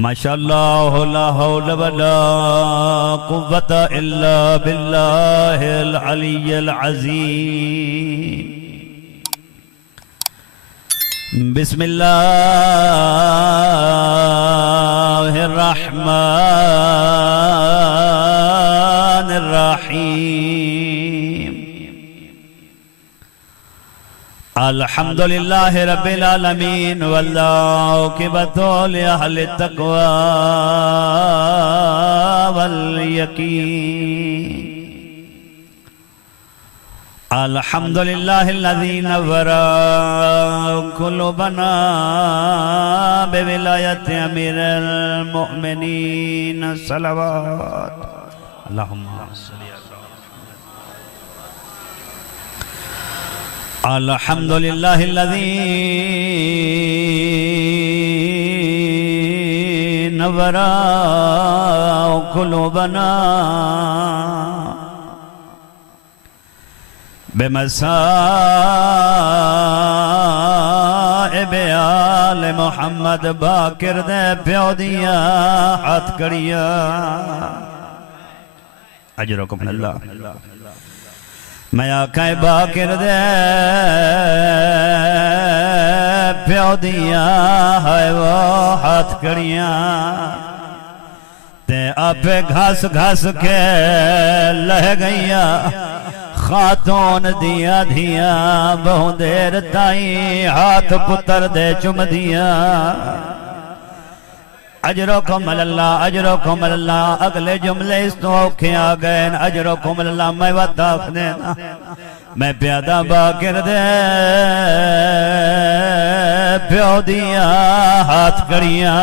ماشاءاللہ لا حول ولا قوة الا باللہ العلی العظیم بسم اللہ الرحمن الرحیم الحمدللہ رب العالمین والعاقبۃ لأہل التقوی والیقین الحمدللہ الذی نور قلوبنا بولایت امیر المؤمنین صلوات اللہم صلی الحمدللہ الذی نور قلوبنا بمصائب آل محمد باکر دے پیو دیا ہاتھ کڑیا اجرکم اللہ میں آقا باکر دے پیو دیا ہے وہ ہاتھ کڑیاں تے آپ گھاس گھاس کے لہ گئیا خاتون دیا دیا بہو دیر تائیں ہاتھ پتر دے چم دیا اجرکم اللہ اجرکم اللہ اگلے جملے اس تو اوکھے آگئے اجرکم اللہ میں وطاق دینا میں پیادہ باکر دے پیو دیا ہاتھ کڑیاں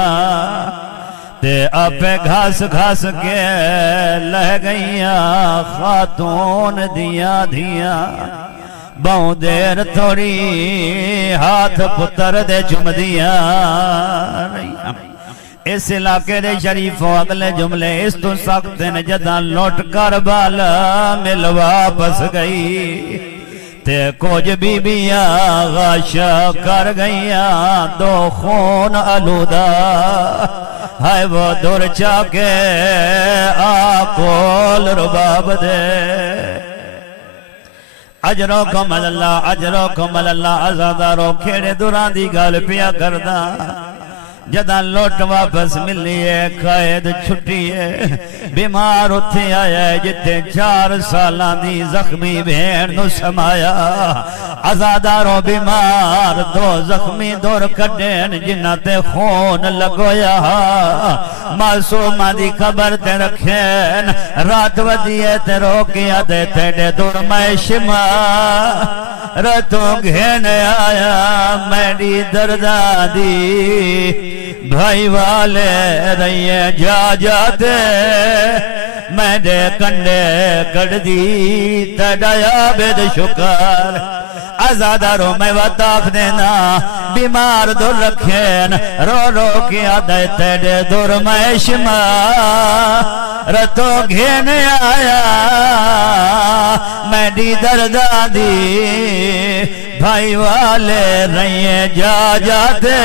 تے آپ گھاس گھاس کے لہ گئیا خاتون دیا دیا بہو دیر تھوڑی ہاتھ پتر دے چم دیا اس علاقے دے شریفوں اگلے جملے اس تو سخت نے جداں لوٹ کر بالا مل واپس گئی تے کچھ بی بیا غاشا کر گئیا دو خون آلودہ ہائے وہ دور چاکے آکول رباب دے اجرکم اللہ آزادارو کھیڑے دوران دی گال پیا کردہ جداں لوٹ واپس ملیے قائد چھٹیے بیمار اتھے آیا جتے 4 سالان دی زخمی بھین نو سمایا آزاداروں بیمار دو زخمی دور کڈین جنہ تے خون لگویا معصومہ دی خبر تے رکھین رات ودیے تے روکیا دے تیڑے دور میں شما رتوں گھین آیا میری دردہ دی بھائی والے رہیے جا جاتے میں دے کنڈے کڑ دی تڑایا بید شکر آزاداروں میں وطاق دینا بیمار دور رکھین رو رو کیا دے تیڑے دور میں شما رتوں گھین آیا میں دی دردہ دی بھائی والے رہیے جا جاتے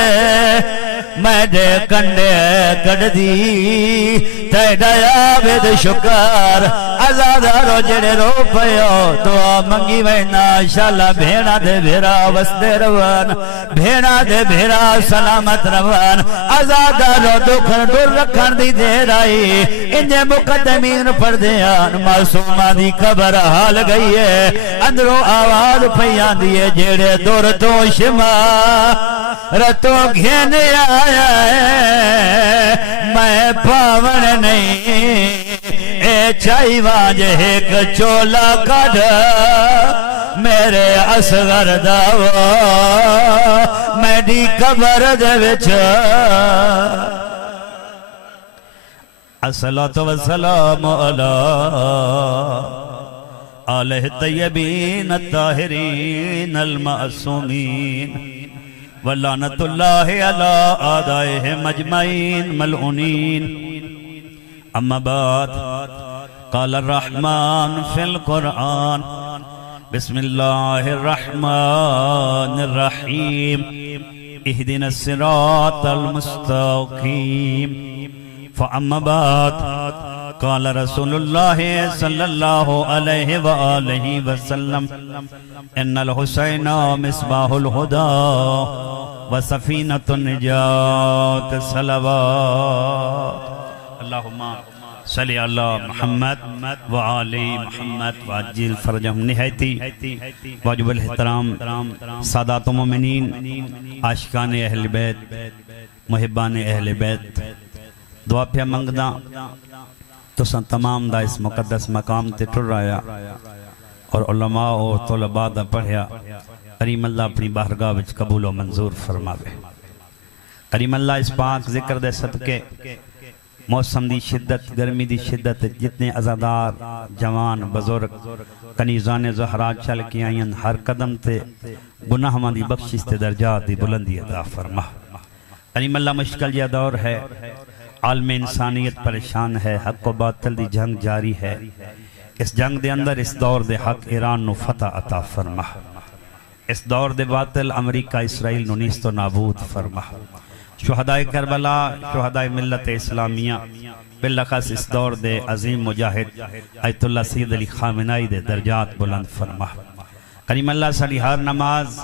میں دے کنڈے کڑ دی تیڑایا بید شکر آزادارو جڑے رو پیو دعا منگی وینا شالا بھیڑا دے بھیرا وسدے روان بھیڑا دے بھیرا سلامت روان آزادارو دکھن دور رکھن دی دیر آئی انجے مقدمین پر دیان معصومہ دی خبر حال گئی ہے اندروں آواز پیان دیئے جڑے دور تو شما رتوں گھین آیا ہے میں پاون نہیں اے چائی واجہ ایک چولا کڑ میرے اصغر دعوی میری قبر دے وچ الصلاة والسلام علی آلہ الطیبین الطاہرین المعصومین ولعنت اللہ علی آدائہم اجمعین ملعونین اما بعد قال الرحمن فی القرآن بسم اللہ الرحمن الرحیم اهدنا الصراط المستقيم فأما بعد قال رسول الله صلى الله عليه وآله وسلم إن الحسين مصباح الهدى وسفينة النجاة صلوات اللهم صل على محمد وعلى محمد وعجل فرجهم نہایتی واجب الاحترام سادات مومنین عاشقان اہل بیت محبان اہل بیت دعا پیا منگدا تساں تمام دا اس مقدس مقام تے ٹر آیا اور علماء اور طلباء دا پڑھیا کریم اللہ اپنی بارگاہ وچ قبول و منظور فرماوے کریم اللہ اس پاک ذکر دے صدقے موسم دی شدت گرمی دی شدت جتنے عزادار جوان بزرگ کنیزان زہرات چل کے آئین ہر قدم تے گناہ دی بخشش تے درجات دی بلندی عطا فرما کریم اللہ مشکل یہ دور ہے عالم انسانیت پریشان ہے حق و باطل دی جنگ جاری ہے اس جنگ دے اندر اس دور دے حق ایران نو فتح عطا فرما اس دور دے باطل امریکہ اسرائیل نو نیست و نابود فرما شہدائے کربلا شہدائے ملت اسلامیہ بالخص اس دور دے عظیم مجاہد آیت اللہ سید علی خامنائی دے درجات بلند فرما کریم اللہ سالی ہر نماز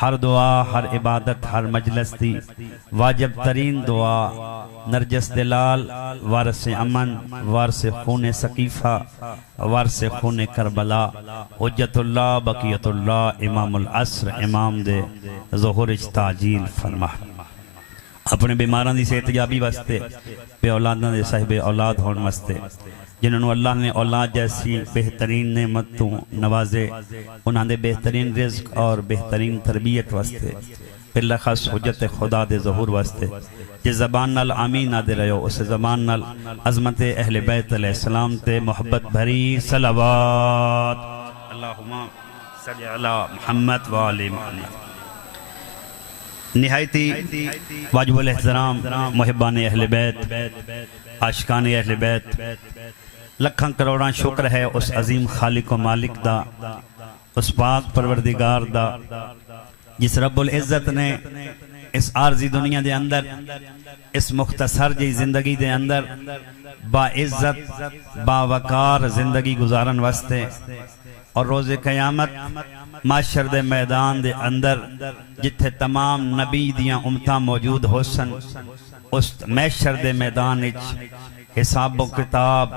ہر دعا ہر عبادت ہر مجلس دی واجب ترین دعا نرجس دلال وارث امن وارث خون سقیفہ وارث خون کربلا حجت اللہ بقیت اللہ امام العصر امام دے ظہور تعجیل فرما اپنے بیماران دی صحت یابی واسطے بے اولاداں دے صاحب اولاد ہون واسطے جنہوں اللہ نے اولاد جیسی بہترین نعمتوں نوازے انہاں دے بہترین رزق اور بہترین تربیت واسطے بالخص حجت خدا دے ظہور واسطے جس زبان نال آمین آدھے رہے ہو اس زبان نال عظمت اہل بیت علیہ السلام تے محبت بھری صلوات اللہم صلی علی محمد وآلِ محمد نہایتی واجب الاحترام محبان اہل بیت عاشقان اہل بیت لکھاں کروڑاں شکر ہے اس عظیم خالق و مالک دا اس پاک پروردگار دا جس رب العزت نے اس عارضی دنیا دے اندر اس مختصر جی زندگی دے اندر با عزت با وقار زندگی گزارن واسطے اور روز قیامت معاشر دے میدان دے اندر جتھے تمام نبی دیاں امتاں موجود ہو سن اس معاشر دے میدان اچ حساب و کتاب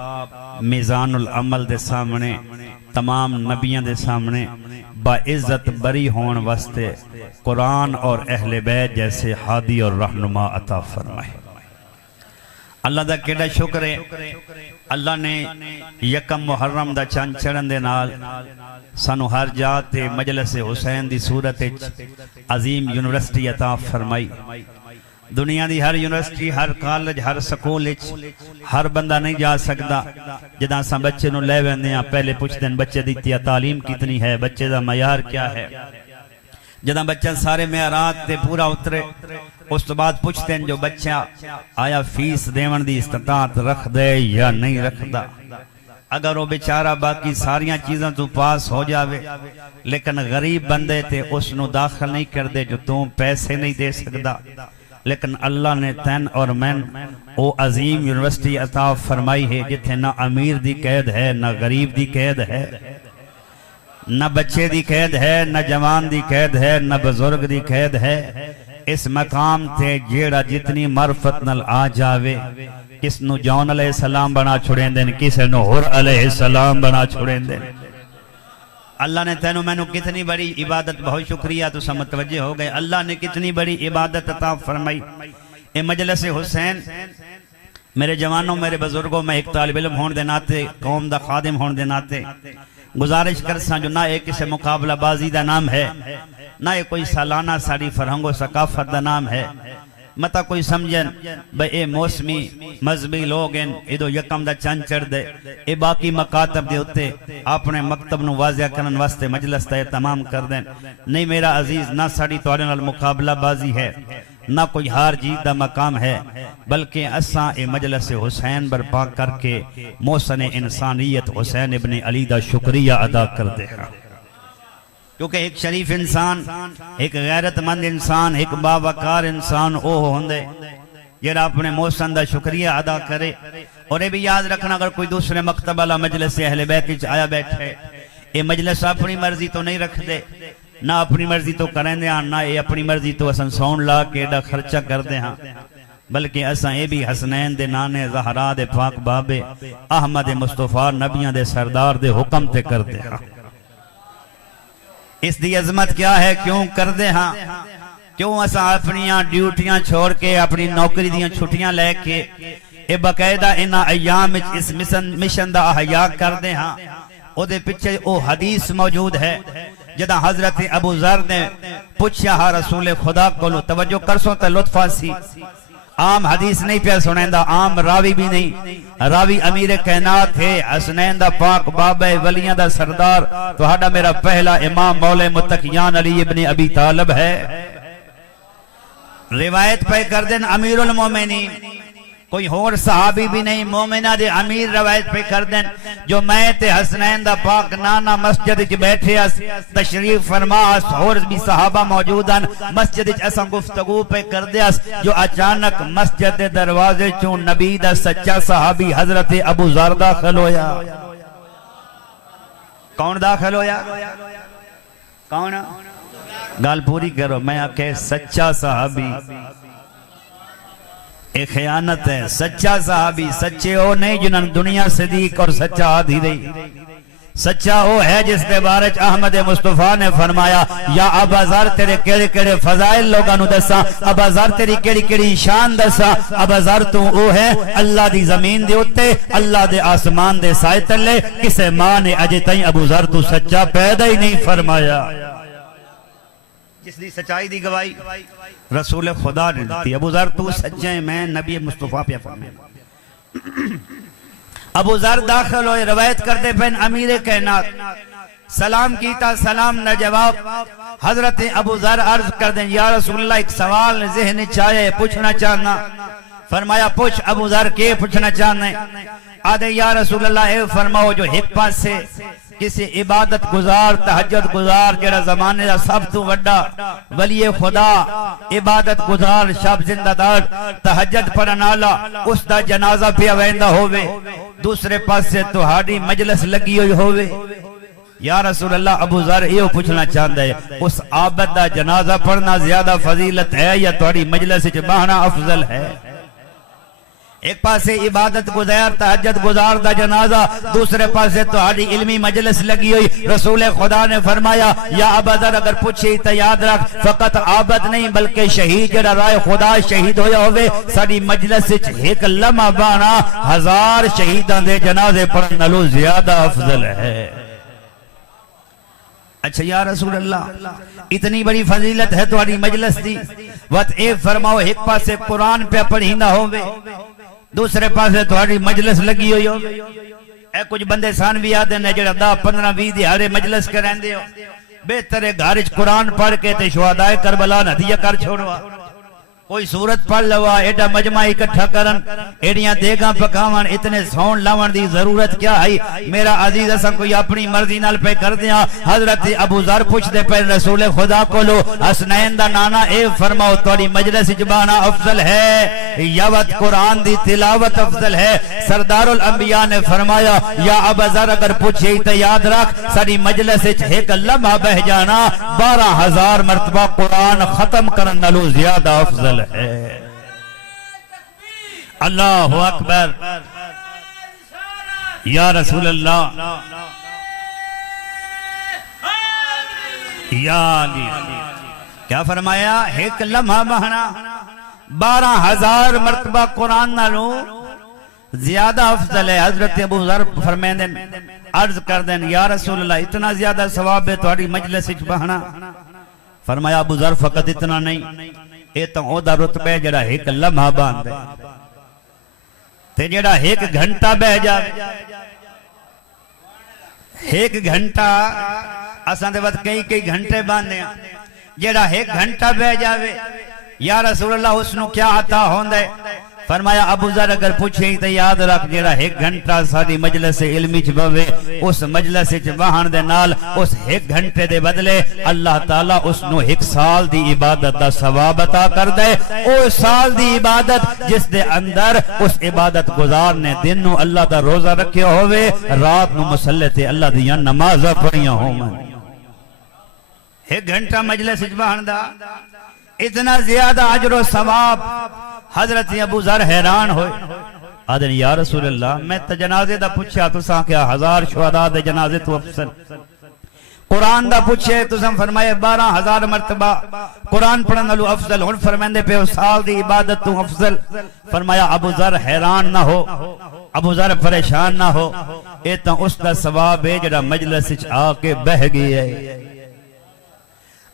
میزان العمل دے سامنے تمام نبیاں دے سامنے با عزت بری ہون واسطے قرآن اور اہل بیت جیسے ہادی اور رہنما عطا فرمائے اللہ دا کیڑا شکر ہے اللہ نے یکم محرم دا چند چڑھن دے نال سانو ہر جات مجلس حسین دی صورت عظیم یونیورسٹی عطا فرمائی دنیا دی ہر یونیورسٹی ہر کالج ہر سکول ہر بندہ نہیں جا سکتا جداں سا بچے نو لے ویندے ہیں پہلے پوچھ دیں بچے دیتی تعلیم کتنی ہے بچے دا معیار کیا ہے جداں بچہ سارے معیارات تے پورا اترے اس تو بعد پوچھتے ہیں جو بچہ آیا فیس دیون دی استطاعت رکھ دے یا نہیں رکھ دا اگر وہ بیچارہ باقی ساریاں چیزاں تو پاس ہو جاوے لیکن غریب بندے تے اس نو داخل نہیں کر دے جو تم پیسے نہیں دے سکتا لیکن اللہ نے تین اور من او عظیم یونیورسٹی عطا فرمائی ہے جتھے نہ امیر دی قید ہے نہ غریب دی قید ہے نہ بچے دی قید ہے نہ جوان دی قید ہے نہ بزرگ دی قید ہے اس مقام تے جیڑا جتنی معرفت نل آ جاوے کس نو جون علیہ السلام بنا چھوڑیں دیں کس نو حر علیہ السلام بنا چھوڑیں دیں اللہ نے تینو میں نو کتنی بڑی عبادت بہت شکریہ تو سب متوجہ ہو گئے اللہ نے کتنی بڑی عبادت عطا فرمائی اے مجلس حسین میرے جوانوں میرے بزرگوں میں ایک طالب علم ہون دے ناتے قوم دا خادم ہون دے ناتے گزارش کرساں جو نہ ایک اسے مقابلہ بازی دا نام ہے نہ ایک کوئی سالانہ ساری فرہنگ و ثقافت دا نام ہے متا کوئی سمجھن بھئی اے موسمی مذہبی لوگ ہیں ادو یکم دا چند چڑھ دے اے باقی مکاتب دے ہوتے اپنے مکتب نو واضح کرن واسطے مجلس تے تمام کر دیں نہیں میرا عزیز نہ ساڑی توڑن المقابلہ بازی ہے نہ کوئی ہار جیت دا مقام ہے بلکہ اساں اے مجلس حسین برپا کر کے محسن انسانیت حسین ابن علی دا شکریہ ادا کر دے کیونکہ ایک شریف انسان، ایک غیرت مند انسان، ایک باوقار انسان وہ ہوندے جڑا اپنے موسم دا شکریہ ادا کرے۔ اور یہ بھی یاد رکھنا اگر کوئی دوسرے مکتب والا مجلس اہل بیت وچ آیا بیٹھے، یہ مجلس اپنی مرضی تو نہیں رکھ دے، نہ اپنی مرضی تو کریں دے ہاں، نہ یہ اپنی مرضی تو اساں سون لا کے ایڈا خرچہ کر دے ہاں، بلکہ اساں یہ بھی حسنین دے نانے زہرا دے پاک بابے احمد مصطفیٰ نبیاں دے سردار دے حکم تے کر دے ہاں۔ اس دی عظمت کیا ہے، کیوں کر دے ہاں؟ کیوں اساں اپنیاں ڈیوٹیاں چھوڑ کے، اپنی نوکری دیاں چھٹیاں لے کے اے باقاعدہ انہاں ایام اس مشن دا احیاء کر دے ہاں۔ او دے پیچھے او حدیث موجود ہے جدا حضرت ابو ذر نے پوچھا ہا رسول خدا کو، توجہ کرسو تے لطفہ سی، عام حدیث نہیں پیا سنیندا، عام راوی بھی نہیں، راوی امیر کائنات ہے، حسنین دا پاک بابا ولیاں دا سردار، تہاڈا میرا پہلا امام مولا متقیان علی ابن ابی طالب ہے۔ روایت پہ کر دیں امیر المومنین، کوئی اور صحابی بھی نہیں، مومنہ دے امیر روایت پہ کر دیں، جو میں تے حسنین دا پاک نانا مسجد چ بیٹھے اس تشریف فرما اس، اور بھی صحابہ موجوداں مسجد چ اساں گفتگو پہ کر دے اس، جو اچانک مسجد دے دروازے چوں نبی دا سچا صحابی حضرت ابو ذر داخل ہویا۔ کون داخل ہویا؟ کون؟ گال پوری کرو، میں آکے سچا صحابی، ایک خیانت ہے، سچا صحابی، سچے وہ نہیں جنہاں دنیا صدیق اور سچا آدھی رہی، سچا وہ ہے جس دے بارے احمد مصطفیٰ نے فرمایا یا ابا ذر تیرے کیڑے کیڑے فضائل لوگاں نو دساں، ابا ذر تیری کیڑی کیڑی شان دساں، ابا ذر تو وہ ہے اللہ دی زمین دے اتے، اللہ دے آسمان دے سائے تلے، کسے ماں نے اجے تائیں ابو ذر تو سچا پیدا ہی نہیں فرمایا۔ جس دی سچائی دی گواہی رسول خدا نے دی، ابو ذر تو سچے، میں نبی مصطفیٰ پہ فرمایا۔ ابو ذر داخل ہوئے، روایت کرتے پہن امیر کائنات، سلام کیتا، سلام نہ جواب، حضرت ابو ذر عرض کر دیں یا رسول اللہ ایک سوال ذہن چاہے پوچھنا چاہنا، فرمایا پوچھ ابو ذر کے پوچھنا چاہنا ہے؟ آدھے یا رسول اللہ اے فرماؤ جو ایک پاس سے کسی عبادت گزار تہجد گزار جڑا زمانے دا سب تو وڈا ولی خدا عبادت گزار شب زندہ دار تہجد پڑھن والا اس دا جنازہ پیا ویندا ہووے دوسرے پاس سے تہاڈی مجلس لگی ہوئی ہووے یا رسول اللہ ابو ذر یہ پوچھنا چاہتا ہے اس عابد دا جنازہ پڑھنا زیادہ فضیلت ہے یا تہاڈی مجلس وچ بہنا افضل ہے؟ ایک پاسے عبادت گزار تہجد گزار دا جنازہ دوسرے پاسے تہاڈی علمی مجلس لگی ہوئی رسول خدا نے فرمایا یا ابا ذر اگر پوچھے تو یاد رکھ فقط عابد نہیں بلکہ شہید جڑا رائے خدا شہید ہویا ہوئے ساری مجلس وچ ایک لمحہ بانا 1000 شہیداں دے جنازے پڑھن نالوں زیادہ افضل ہے۔ اچھا یا رسول اللہ اتنی بڑی فضیلت ہے تہاڈی مجلس دی وقت اے فرماؤ ایک پاسے قرآن پہ پڑھیندا ہووے دوسرے پاسے تہاڈی مجلس لگی ہوئی ہو اے کچھ بندے سان بھی آدھے نے جڑا 10 15 20 دیہاڑے مجلس کریں ہو بہتر ہے گھر وچ قرآن پڑھ کے تے شہدائے کربلا ہدیہ کر چھوڑوا کوئی سورت پڑھ لوا ایڈا مجمع اکٹھا کرن ایڈیاں دیگاں پکاون اتنے سون لاون دی ضرورت کیا ہے؟ میرا عزیز اساں کوئی اپنی مرضی نال پہ کر دیاں۔ حضرت ابو ذر پوچھ دے پہ رسول خدا کولو حسنین دا نانا اے فرماؤ تہاڈی مجلس وچ بہنا افضل ہے یا وقت قرآن دی تلاوت افضل ہے؟ سردار الانبیاء نے فرمایا یا ابا ذر اگر پوچھے تو یاد رکھ ساری مجلس وچ ایک لمحہ بہ جانا 12000 مرتبہ قرآن ختم کرن نالوں زیادہ افضل ہے۔ اللہ اکبر یا رسول اللہ یا علی کیا فرمایا ایک لمحہ بہنا 12000 مرتبہ قرآن نالوں زیادہ افضل ہے۔ حضرت ابو ذر فرمائیں عرض کر دیں یا رسول اللہ اتنا زیادہ ثواب ہے تہاڈی مجلس وچ بہنا؟ فرمایا ابو ذر فقط اتنا نہیں اے تو او دا رتبہ جڑا ایک لمحہ باندھ تے جڑا ایک گھنٹہ بہ جائے ایک گھنٹہ اساں دے وقت کئی گھنٹے باندھے جڑا ایک گھنٹہ بہ جاوے یا رسول اللہ اس نو کیا عطا ہوندا ہے؟ فرمایا ابو ذر اگر پوچھے تو یاد رکھ جڑا ایک گھنٹہ ساری مجلس علمی چ بوے اس مجلس چ بہن دے نال اس ایک گھنٹے دے بدلے اللہ تعالیٰ اس نو ایک سال دی عبادت دا ثواب عطا کر دے. او سال دی عبادت جس دے اندر اس عبادت گزار نے دن نو اللہ دا روزہ رکھیا ہوئے, رات نو مصلی تے اللہ دیاں نمازاں پڑھیاں ہوویں. ایک گھنٹہ مجلس وچ بہن دا اتنا زیادہ اجر و ثواب. حضرت ابو ذر حیران ہوئے, آدھن یا رسول اللہ میں تے جنازے دا پوچھیا تساں کیا 1000 شہداء دے جنازے تو افضل, قرآن دا پوچھے تساں فرمائے 12000 مرتبہ قرآن پڑھن نالوں افضل, ہن فرمیندے پہ سال دی عبادت تو افضل. فرمایا ابو ذر حیران نہ ہو, ابو ذر پریشان نہ ہو, اے تاں اس دا ثواب ہے جڑا مجلس وچ آ کے بہ گئی ہے.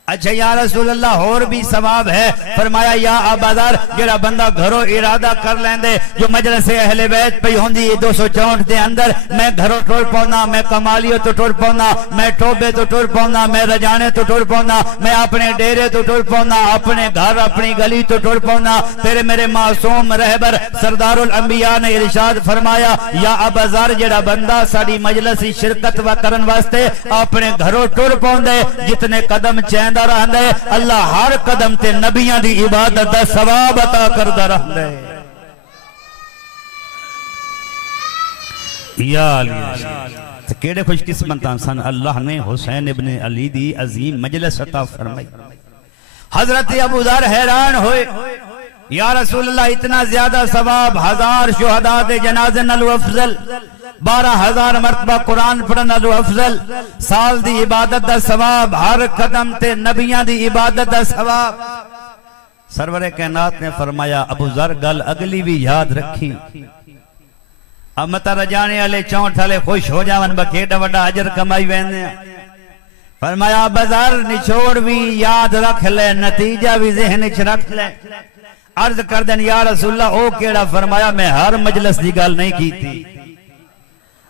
اچھا یا رسول اللہ اور بھی ثواب ہے. فرمایا یا ابا ذر جڑا بندہ گھروں ارادہ کر لیندے جو مجلس اہل بیت پئی ہوندی 264 دے اندر میں گھروں ٹر پوندا, میں کمالیوں تو ٹر پوندا, میں ٹوبے تو ٹر پوندا, میں رجانے تو ٹر پوندا, میں اپنے ڈیرے تو ٹر پوندا, اپنے گھر اپنی گلی تو ٹر پوندا. تیرے میرے معصوم رہبر سردار الانبیاء نے ارشاد فرمایا یا ابا ذر جڑا بندہ ساری مجلس شرکت و کرن واسطے اپنے گھروں ٹر پوندے جتنے قدم چیندا رہندے اللہ ہر قدم تے نبیاں دی عبادت دا ثواب عطا کردا رہندے. یا علی کیڑے خوش قسمتاں سن اللہ نے حسین ابن علی دی عظیم مجلس عطا فرمائی. حضرت ابو ذر حیران ہوئے, یا رسول اللہ اتنا زیادہ ثواب 1000 شہداء دے جنازے نالوں افضل, 12000 مرتبہ قرآن پڑھن نالوں افضل, سال دی عبادت دا ثواب, ہر قدم تے نبیاں دی عبادت دا ثواب. سرور کائنات نے فرمایا ابو ذر گل اگلی بھی یاد رکھی, اب متا رجانے والے 64 والے خوش ہو جاون بکیڑا وڈا اجر کمائی ویندے. فرمایا ابو ذر نچوڑ بھی یاد رکھ لے, نتیجہ بھی ذہن وچ رکھ لے. عرض کر دین یا رسول اللہ او کیڑا؟ فرمایا میں ہر مجلس دی گل نہیں کیتی.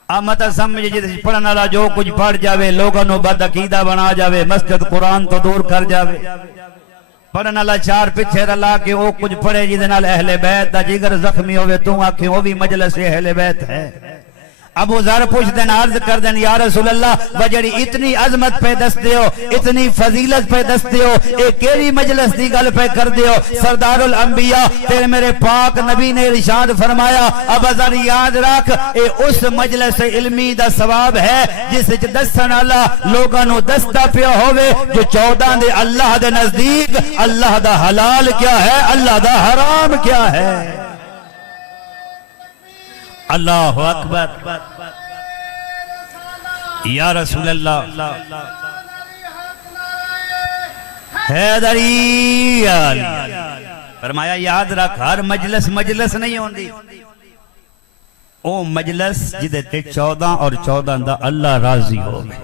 آمتا سمجھے جیسے پڑھن والا جو کچھ پڑھ جاوے لوگوں نو بد عقیدہ بنا جاوے, مسجد قرآن تو دور کر جاوے, پڑھن والا چار پیچھے رلا کے او کچھ پڑھے جیدے نال اہل بیت دا جگر زخمی ہوئے تو آکھیں وہ بھی مجلس اہل بیت ہے. ابو ذر پوچھ دین عرض کر دین یا رسول اللہ وجڑی اتنی عظمت پہ دستے ہو, اتنی فضیلت پہ دستے ہو, ایک کیری مجلس دی گل پہ کر دے ہو؟ سردار الانبیاء تیرے میرے پاک نبی نے ارشاد فرمایا ابو ذر یاد رکھ اے اس مجلس علمی دا ثواب ہے جس وچ دسن والا لوگاں نو دستا پیا ہوے جو 14 دے اللہ دے نزدیک اللہ دا حلال کیا ہے, اللہ دا حرام کیا ہے. اللہ اکبر. یا رسول اللہ حیدری فرمایا یاد رکھ ہر مجلس مجلس نہیں ہوندی, او مجلس جدے تے 14 اور 14 دا اللہ راضی ہو گئے.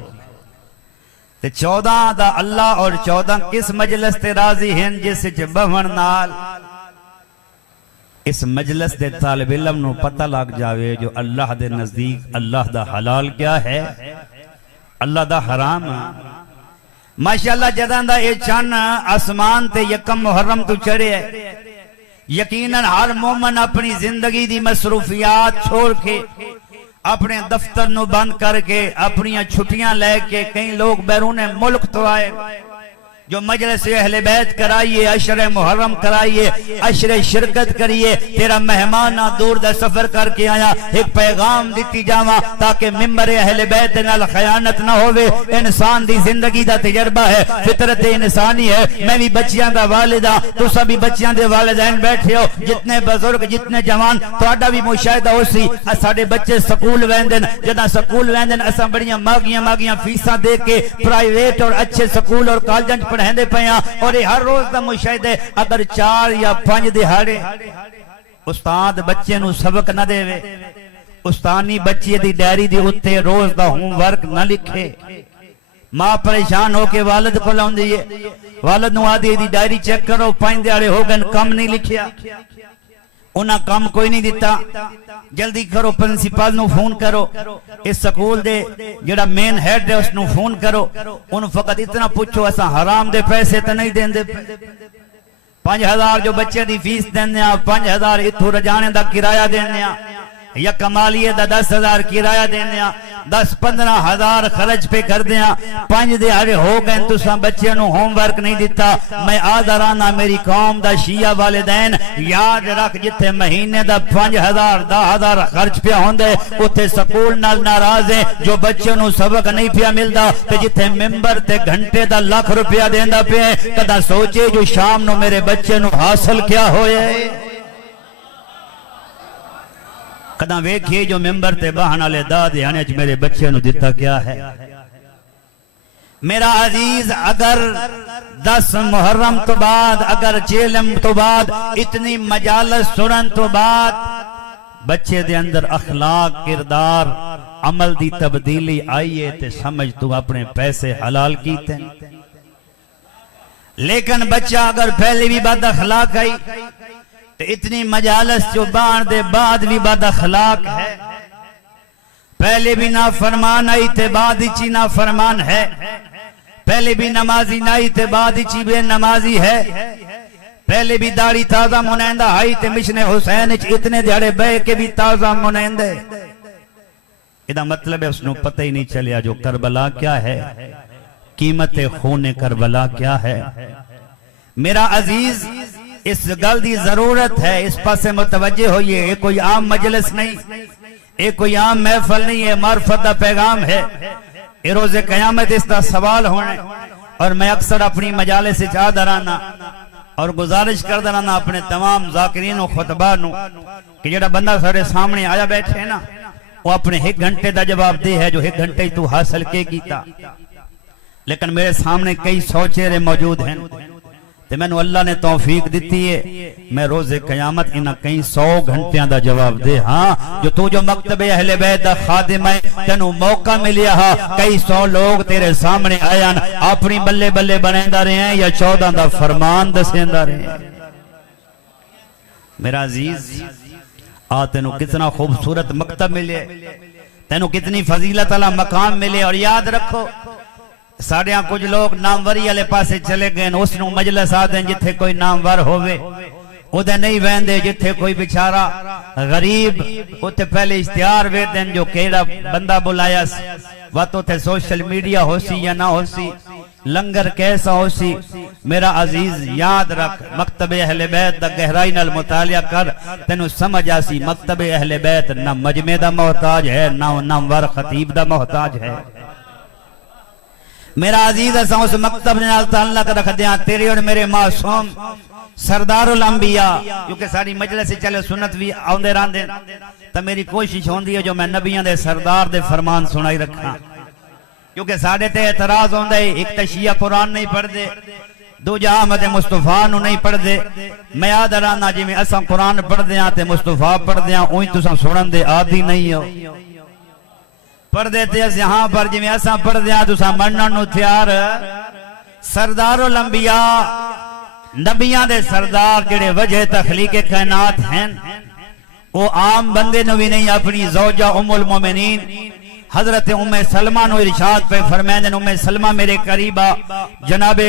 تے 14 دا اللہ اور 14 کس مجلس تے راضی ہیں جس وچ بہن نال اس مجلس دے طالب علم نو پتہ لگ جاوے جو اللہ دے نزدیک اللہ دا حلال کیا ہے, اللہ دا حرام. ماشاءاللہ جداں دا اے چن آسمان تے یکم محرم تو چڑھے ہے, یقیناً ہر مومن اپنی زندگی دی مصروفیات چھوڑ کے اپنے دفتر نو بند کر کے اپنی چھٹیاں لے کے کئی لوگ بیرون ملک تو آئے جو مجلس اہل بیت کرائیے, عشر محرم کرائیے, عشر شرکت کریے. تیرا مہمان دور دا سفر کر کے آیا, ایک پیغام دیتی جاواں تاکہ ممبر اہل بیت نال خیانت نہ ہوئے. انسان دی زندگی دا تجربہ ہے, فطرت انسانی ہے. میں بھی بچیاں دا والدہ, تسا بھی بچیاں دے والدین بیٹھے ہو, جتنے بزرگ جتنے جوان تہاڈا بھی مشاہدہ ہو سی ساڈے بچے سکول ویندن, جداں سکول ویندن اساں بڑیاں ماگیاں فیساں دے کے پرائیویٹ اور اچھے سکول اور کالجاں پڑھاندے پیاں, اور یہ ہر روز دا مشاہدہ اگر 4 یا 5 دہاڑے استاد بچے نو سبق نہ دے وے, استانی بچے دی ڈائری دی اتے روز دا ہوم ورک نہ لکھے, ماں پریشان ہو کے والد کو لاؤندی ہے, والد نو آدھی دی ڈائری چیک کرو 5 دہاڑے ہو گئے کم نہیں لکھیا, انہاں کام کوئی نہیں دیتا, جلدی کرو پرنسپل نو فون کرو, اس سکول دے جڑا مین ہیڈ ہے اس نو فون کرو, انہوں فقط اتنا پوچھو اساں حرام دے پیسے تے نہیں دین دے. 5000 جو بچے دی فیس دینے 5000 اتھو رجانے دا کرایہ دینے یا کمالیے دا 10,000 کرایہ دینے 10-15,000 خرچ پہ کر دیا 5 دیہاڑے ہو گئے تساں بچے نو ہوم ورک نہیں دیتا میں آدھرانا میری قوم دا شیعہ والدین یاد رکھ جتھے مہینے دا 5,000 10,000 خرچ پہ ہوندے اتھے سکول نال ناراض ہیں جو بچے نو سبق نہیں پیا ملدا تے جتھے ممبر تے گھنٹے دا لاکھ روپیہ دیندا پیا کدا سوچے جو شام نو میرے بچے نو حاصل کیا ہوئے کداں ویکھیے جو ممبر تے باہن والے دادے آنے چ میرے بچے نو دیتا کیا ہے میرا عزیز اگر 10 محرم تو بعد اگر چیلم تو بعد اتنی مجالس سنن تو بعد بچے دے اندر اخلاق کردار عمل دی تبدیلی آئیے تے سمجھ تو اپنے پیسے حلال کیتے لیکن بچہ اگر پہلے بھی بد اخلاق آئی تو اتنی مجالس جو بان دے بعد بھی بد اخلاق ہے پہلے بھی نافرمان آئی تے بعد چی نافرمان ہے پہلے بھی نمازی نائی تے بعد چی بے نمازی ہے پہلے بھی داڑھی تازہ منیندہ آئی تے مشن حسین اتنے دیڑے بے کے بھی تازہ منیندے ادھا مطلب ہے اس نے پتہ ہی نہیں چلیا جو کربلا کیا ہے قیمت خون کربلا کیا ہے میرا عزیز اس گل دی ضرورت ہے اس پاسے متوجہ ہوئیے یہ کوئی عام مجلس نہیں یہ کوئی عام محفل نہیں ہے معرفت دا پیغام ہے یہ روز قیامت اس دا سوال ہونے اور میں اکثر اپنی مجالس سے چاہ درانا اور گزارش کر درانا اپنے تمام ذاکرین و خطبہ نو کہ جڑا بندہ سارے سامنے آیا بیٹھے نا وہ اپنے 1 گھنٹے دا جواب دے ہے جو 1 گھنٹے تو حاصل کے کیتا لیکن میرے سامنے کئی 100 چہرے موجود ہیں تے میں نو اللہ نے توفیق دیتی ہے میں روز قیامت انہاں کئی 100 گھنٹیاں دا جواب دے ہاں جو تو جو مکتب اہل بیت دا خادم ہے تینو موقع ملیا ہاں کئی 100 لوگ تیرے سامنے آیا اپنی بلے بلے بنیندہ رہے ہیں یا 14 دا فرمان دسیندہ رہے ہیں میرا عزیز تینو کتنا خوبصورت مکتب ملے تینو کتنی فضیلت والا مقام ملے اور یاد رکھو ساڑھے ہاں کچھ لوگ ناموری والے پاسے چلے گئے اس نو مجلس آدھیں جتھے کوئی نامور ہوئے ادھے نہیں ویندے جتھے کوئی بیچارہ غریب اتھے پہلے اشتہار ویدیں جو کیڑا بندہ بلایا واتو تھے سوشل میڈیا ہو سی یا نہ ہو سی لنگر کیسا ہو سی میرا عزیز یاد رکھ مکتب اہل بیت دا گہرائی نال مطالعہ کر تینو سمجھ آسی مکتب اہل بیت نہ مجمع دا محتاج ہے نہ نامور خطیب دا محتاج ہے میرا عزیز اساں اس مکتب نال تعلق رکھ دیاں تیرے اور میرے معصوم سردار الانبیاء کیونکہ ساری مجلس چلے سنت بھی آندے راندے تو میری کوشش ہوندی ہے جو میں نبیوں دے سردار دے فرمان سنائی رکھاں کیونکہ ساڑھے تے اعتراض ہوندے ایک تشیعہ قرآن نہیں پڑھ دے دو جہاں احمد مصطفیٰ نو نہیں پڑھ دے میں یاد رانا جی میں اساں قرآن پڑھ دیاں تے مصطفیٰ پڑھ دیاں اوہی تساں سنن دے عادی نہیں ہو پڑھ دیتے اس یہاں پر جی میں ایسا پڑھ دیا تو سا منن نو تیار سردار الانبیاء نبیان دے سردار جڑے وجہ تخلیق کائنات ہیں وہ عام بندے نو بھی نہیں اپنی زوجہ ام المومنین حضرت ام سلمہ نو ارشاد پہ فرمائیں دیں ام سلمہ میرے قریبہ جناب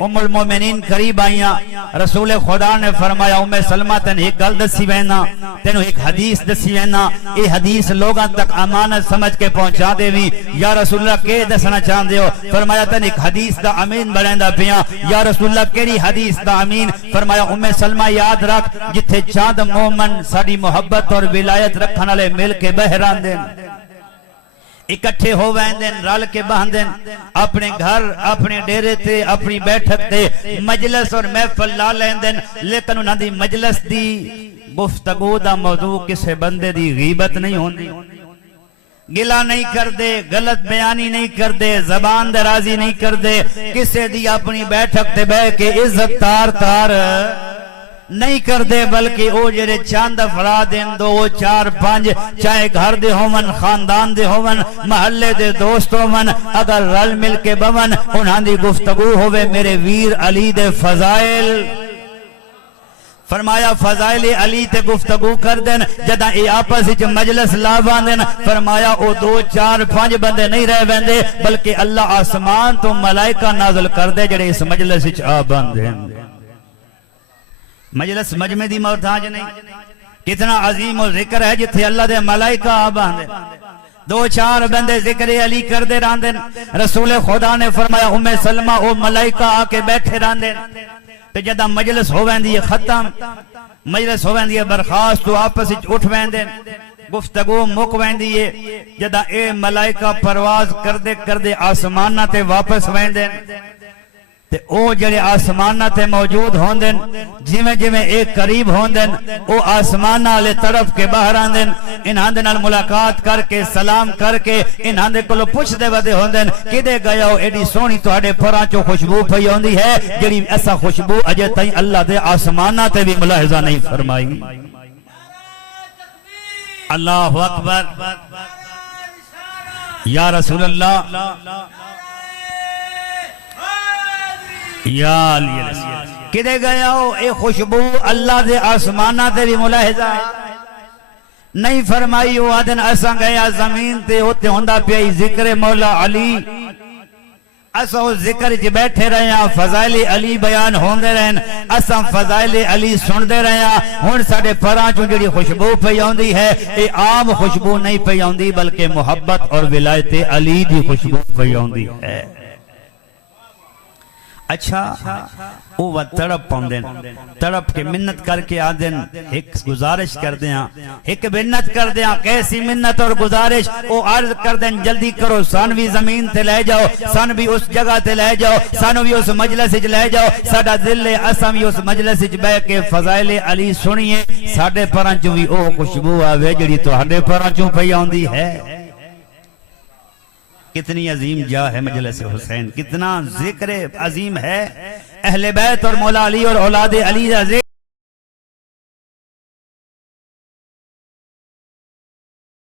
ام المومنین قریب آئیاں رسول خدا نے فرمایا ام سلمہ تین ایک گل دسی وینا تینو ایک حدیث دسی وینا اے حدیث لوگاں تک امانت سمجھ کے پہنچا دے بھی یا رسول اللہ کے دسنا چاہن دے ہو فرمایا تین ایک حدیث دا امین بڑھیں پیا یا رسول اللہ کیری حدیث دا امین فرمایا ام سلمہ یاد رکھ جتھے چاند مومن ساری محبت اور ولایت رکھن والے مل کے بہران دیں اکٹھے ہو ویندن رل کے باندن اپنے گھر اپنے ڈیرے تے اپنی بیٹھک تے مجلس اور محفل لا لیندن لیکن انہاں دی مجلس دی گفتگو دا موضوع کسے بندے دی غیبت نہیں ہوندی گلہ نہیں کر دے غلط بیانی نہیں کر دے زبان درازی نہیں کر دے کسے دی اپنی بیٹھک تے بے کے عزت تار تار نہیں کر دے بلکہ او جڑے چاند افراد ہیں دو چار پانچ چاہے گھر دے ہوون خاندان دے ہوون محلے دے دوست ہوون اگر رل مل کے بون انہاں دی گفتگو ہوئے میرے ویر علی دے فضائل فرمایا فضائل علی تے گفتگو کر دیں جدہ اے آپس وچ مجلس لا باندن فرمایا او 2 4 5 بندے نہیں رہ ویندے بلکہ اللہ آسمان تو ملائکہ نازل کر دے جڑے اس مجلس وچ آ باندن مجلس مجمع دی محتاج نہیں. کتنا عظیم و ذکر ہے جتھے اللہ دے ملائکہ آباندے دو چار بندے ذکر علی کر دے راندن. رسول خدا نے فرمایا ام سلمہ او ملائکہ آ کے بیٹھے راندن تے جدہ مجلس ہو ویندی ہے ختم مجلس ہو ویندی ہے برخاست تو آپس اٹھ ویندن گفتگو مک ویندی ہے جدہ اے ملائکہ پرواز کردے آسمانہ تے واپس ویندن تے او جڑے آسمانہ تے موجود ہوندن جویں جویں ایک قریب ہوندن او آسمانہ والے طرف کے باہر آندن انہاں دے نال ملاقات کر کے سلام کر کے انہاں دے کولوں پوچھدے ودے ہوندن کدے گئے ہو ایڈی سونی تہاڈے پراں چوں خوشبو پئی ہوندی ہے جڑی ایسا خوشبو اجے تائیں اللہ دے آسمانہ تے بھی ملاحظہ نہیں فرمائی. اللہ اکبر یا رسول اللہ یا علی کدے گیا ہو اے خوشبو اللہ دے آسمانہ تے بھی ملاحظہ ہے نہیں فرمائی. وہ آدن اساں گیا زمین تے ہوتے ہوندہ پیائی ذکر مولا علی اساں ذکر جی بیٹھے رہے ہیں فضائل علی بیان ہوندے رہن اساں فضائل علی سندے رہے ہیں. ہن ساڈے پراں چوں جڑی خوشبو پئی ہوندی ہے اے عام خوشبو نہیں پئی ہوندی بلکہ محبت اور ولایت علی دی خوشبو پئی ہوندی ہے. اچھا وہ تڑپ پاندن تڑپ کے منت کر کے آدن ایک گزارش کر دیاں ایک منت کر دیاں کیسی منت اور گزارش وہ عرض کر دیں جلدی کرو سان بھی زمین تے لے جاؤ سان بھی اس جگہ تے لے جاؤ سانو بھی اس مجلس اچ لے جاؤ ساڈا دل ہے اساں بھی اس مجلس اچ بیٹھ کے فضائل علی سنیے ساڈے پراں چوں بھی او خوشبو آوے جڑی تہاڈے پراں چوں پئی آندی ہے. کتنی عظیم جا ہے مجلس حسین کتنا ذکر عظیم ہے اہل بیت اور مولا علی اور اولاد علی کا ذکر